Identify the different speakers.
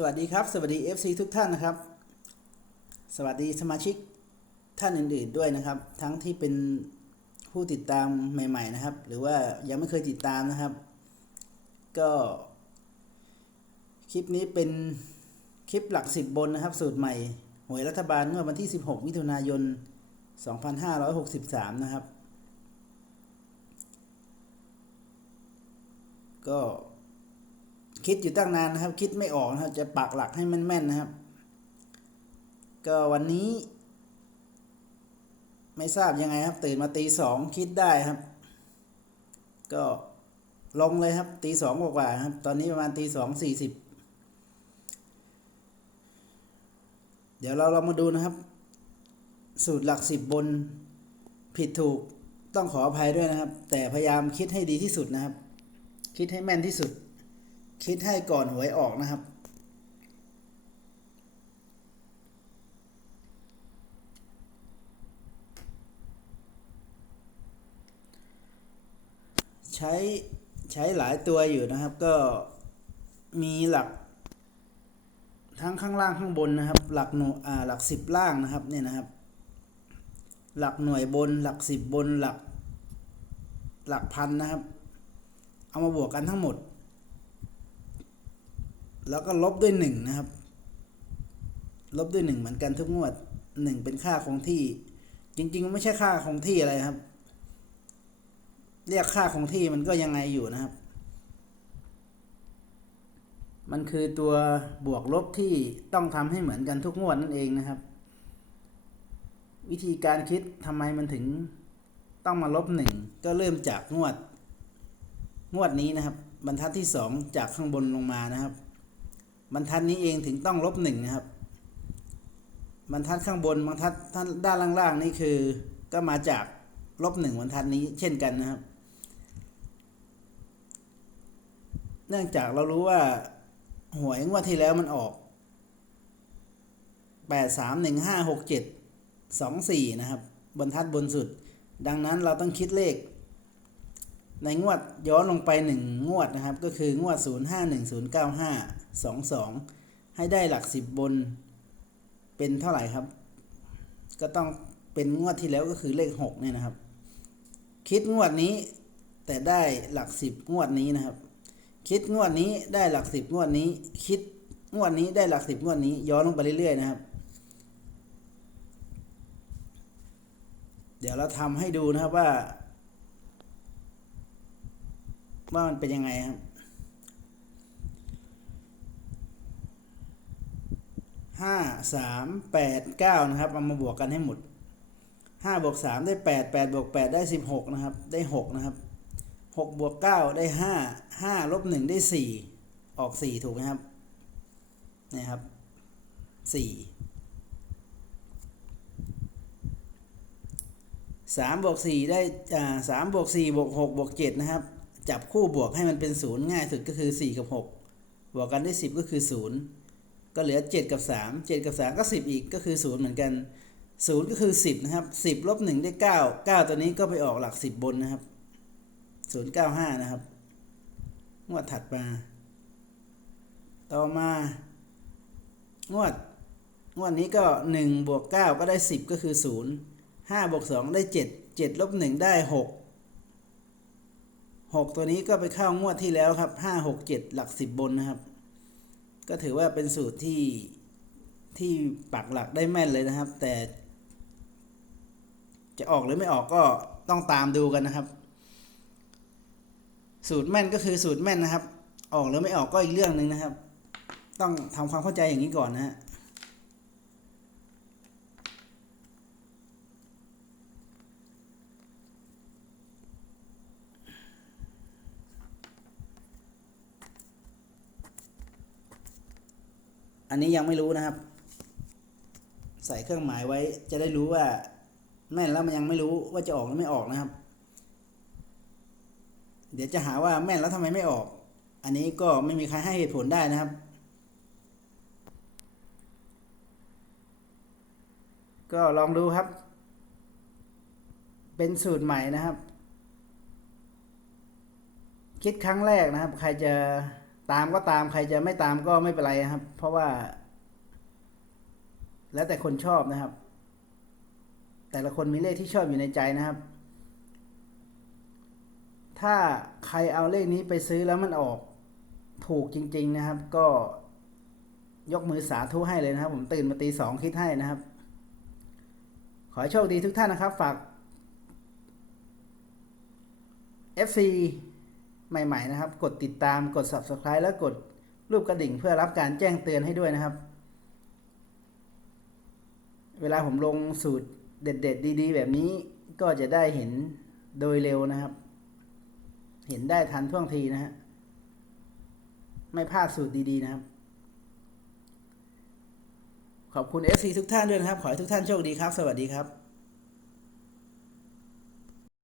Speaker 1: สวัสดีครับ สวัสดี FC ทุกท่านนะครับ สวัสดีสมาชิกท่านอื่น ๆด้วยนะครับ ทั้งที่เป็นผู้ติดตามใหม่ ๆ นะครับ หรือว่ายังไม่เคยติดตามนะครับ ก็ คลิปนี้เป็นคลิปหลักสิบบนนะครับ สูตรใหม่ หวยรัฐบาลเมื่อวันที่ 16 มิถุนายน 2563 นะครับ ก็ คิดอยู่ตั้งนานนะครับ คิดไม่ออกนะครับ จะปักหลักให้แม่นๆนะครับ ก็วันนี้ ไม่ทราบยังไงครับ ตื่นมาตีสองคิดได้ครับ ก็ลงเลยครับตีสองกว่าครับ ตอนนี้ประมาณตีสองสี่สิบเดี๋ยวเราลองมาดูนะครับ สูตรหลักสิบบนผิดถูกต้องขออภัยด้วยนะครับ แต่พยายามคิดให้ดีที่สุดนะครับ คิดให้แม่นที่สุด คิดให้ก่อนหวยออกนะครับ ใช้ใช้หลายตัวอยู่นะครับ ก็มีหลัก ทั้งข้างล่างข้างบนนะครับ หลักหน่วยอ่าหลักสิบล่างนะครับเนี่ยนะครับ หลักหน่วยบน หลักสิบบนหลัก หลักพันนะครับ เอามาบวกกันทั้งหมด แล้วก็ลบด้วยหนึ่งนะครับ ลบด้วยหนึ่งเหมือนกันทุกงวดหนึ่งเป็นค่าคงที่ จริงๆมันไม่ใช่ค่าคงที่อะไรครับ เรียกค่าคงที่มันก็ยังไงอยู่นะครับ มันคือตัวบวกลบที่ต้องทำให้เหมือนกันทุกงวดนั่นเองนะครับ วิธีการคิดทำไมมันถึงต้องมาลบหนึ่งก็เริ่มจากงวด งวดนี้นะครับ บรรทัดที่สองจากข้างบนลงมานะครับ บรรทัดนี้เองถึงต้องลบหนึ่งนะครับ บรรทัดข้างบนบรรทัดท่านด้านล่างๆนี่คือก็มาจากลบหนึ่งบรรทัดนี้เช่นกันนะครับ เนื่องจากเรารู้ว่าหวยงวดที่แล้วมันออกแปดสามหนึ่งห้าหกเจ็ดสองสี่นะครับ บรรทัดบนสุด ดังนั้นเราต้องคิดเลข ในงวดย้อนลงไปหนึ่งงวดนะครับ ก็คืองวด 0 5 1 0 9 5 2 2 ให้ได้หลักสิบบน เป็นเท่าไหร่ครับ ก็ต้องเป็นงวดที่แล้วก็คือเลข 6 เนี่ยนะครับ คิดงวดนี้แต่ได้หลักสิบงวดนี้นะครับ คิดงวดนี้ได้หลักสิบงวดนี้ คิดงวดนี้ได้หลักสิบงวดนี้ ย้อนลงไปเรื่อยๆนะครับ เดี๋ยวเราทำให้ดูนะครับว่าว่ามันเป็นยังไงครับ ห้าสามแปดเก้านะครับเอามาบวกกันให้หมดห้าบวกสามได้แปดแปดบวกแปดได้สิบหกนะครับ ได้หกนะครับหกบวกเก้าได้ห้าห้าลบหนึ่งได้สี่ออกสี่ถูกไหมครับนี่ครับสี่สามบวกสี่ได้อ่าสามบวกสี่บวกหกบวกเจ็ดนะครับ จับคู่บวกให้มันเป็นศูนย์ง่ายสุดก็คือสี่กับหกบวกกันได้สิบก็คือศูนย์ ก็เหลือเจ็ดกับสามเจ็ดกับสามก็สิบอีกก็คือศูนย์เหมือนกันศูนย์ก็คือสิบนะครับสิบลบหนึ่งได้เก้าเก้าตัวนี้ก็ไปออกหลักสิบบนนะครับศูนย์เก้าห้านะครับงวดถัดมา ต่อมา งวด งวดนี้ก็หนึ่งบวกเก้าก็ได้สิบก็คือศูนย์ห้าบวกสองได้เจ็ดเจ็ดลบหนึ่งได้หกหกตัวนี้ก็ไปเข้างวดที่แล้วครับห้าหกเจ็ดหลักสิบบนนะครับ ก็ถือว่าเป็นสูตรที่ที่ปักหลักได้แม่นเลยนะครับ แต่ จะออกหรือไม่ออกก็ต้องตามดูกันนะครับ สูตรแม่นก็คือสูตรแม่นนะครับ ออกหรือไม่ออกก็อีกเรื่องหนึ่งนะครับ ต้องทำความเข้าใจอย่างนี้ก่อนนะฮะ อันนี้ยังไม่รู้นะครับ ใส่เครื่องหมายไว้ จะได้รู้ว่า แม่นแล้วมันยังไม่รู้ว่าจะออกหรือไม่ออกนะครับ เดี๋ยวจะหาว่าแม่นแล้วทำไมไม่ออก อันนี้ก็ไม่มีใครให้เหตุผลได้นะครับ ก็ลองดูครับ เป็นสูตรใหม่นะครับ คิดครั้งแรกนะครับ ใครจะ ตามก็ตามใครจะไม่ตามก็ไม่เป็นไรครับ เพราะว่า แล้วแต่คนชอบนะครับ แต่ละคนมีเลขที่ชอบอยู่ในใจนะครับ ถ้าใครเอาเลขนี้ไปซื้อแล้วมันออกถูกจริง ๆนะครับ ก็ยกมือสาธุให้เลยนะครับ ผมตื่นมาตีสองคิดให้นะครับ ขอให้โชคดีทุกท่านนะครับ ฝาก FC ใหม่ๆนะครับ กดติดตามกด Subscribe แล้วกดรูปกระดิ่งเพื่อรับการแจ้งเตือนให้ด้วยนะครับ เวลาผมลงสูตรเด็ด ๆ ดี ๆ แบบนี้ก็จะได้เห็นโดยเร็วนะครับ เห็นได้ทันท่วงทีนะฮะไม่พลาดสูตรดี ๆ นะครับ ขอบคุณ FC ทุกท่านด้วยนะครับ ขอให้ทุกท่านโชคดีครับ สวัสดีครับ